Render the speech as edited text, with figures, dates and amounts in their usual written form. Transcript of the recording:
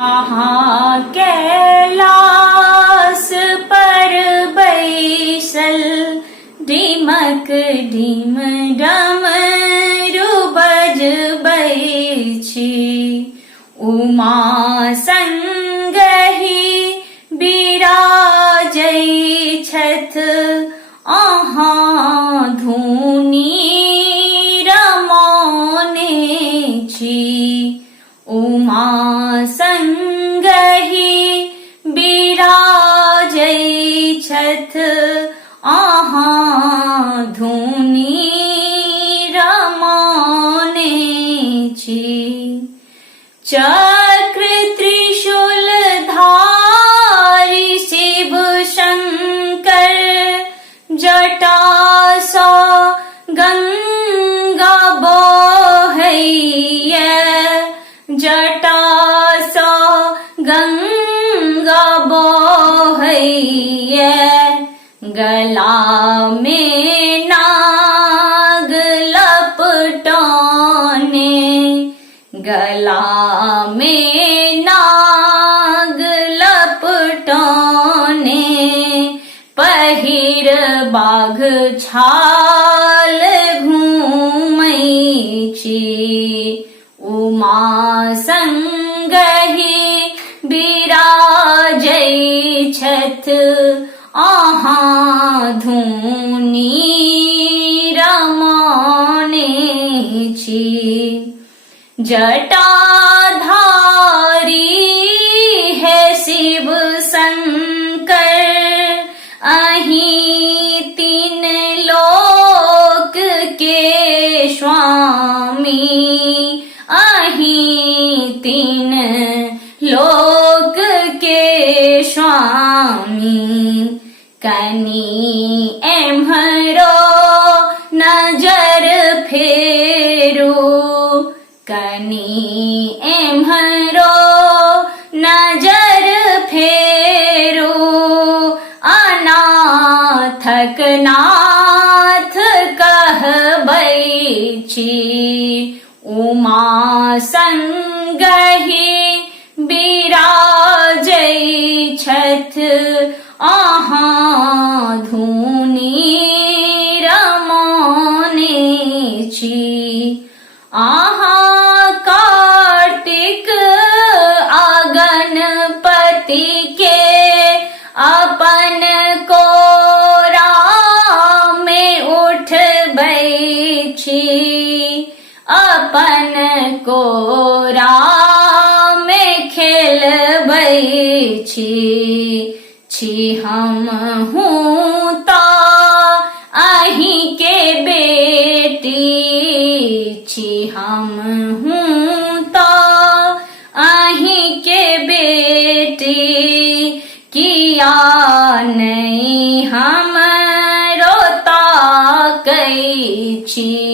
आहा कैलास पर बैसल ढिमक ढिम डमरू बजबै छी। उमा संगहि बिराजै छथ अहाँ धुनी रमौने छी। उमा संगहि बिराजै छथ अहाँ धुनी रमौने छी। चक्र त्रिशूल धारी शिव शंकर जटा सँ गंगा बहैया। जटा सँ गंगा बहैया। गला में नाग लपटौने। गला में नाग लपटौने। पहिर बाघ छाल घूमै छी। उमा संगहि बिराजै छथ अहाँ धुनी रमौने छी। जटाधारी है शिव शंकर अहीं तीन लोक के स्वामी। अहीं तीन लोक के स्वामी। कनी एम्हरो नजर फेरू। कनी एम्हरो नजर फेरू। अनाथक नाथ कहबै छी। उमा संगहि बिराजै छथ अहाँ धुनी रमौने छी। अहाँ कार्तिक आ गणपति के अपन कोरा में उठबै छी। अपन कोरा में खेलबै छी। छी हमहूँ तऽ अहीं के बेटी। छी हमहूँ तऽ अहीं के बेटी। किया नहीं हमरो ताकै छी।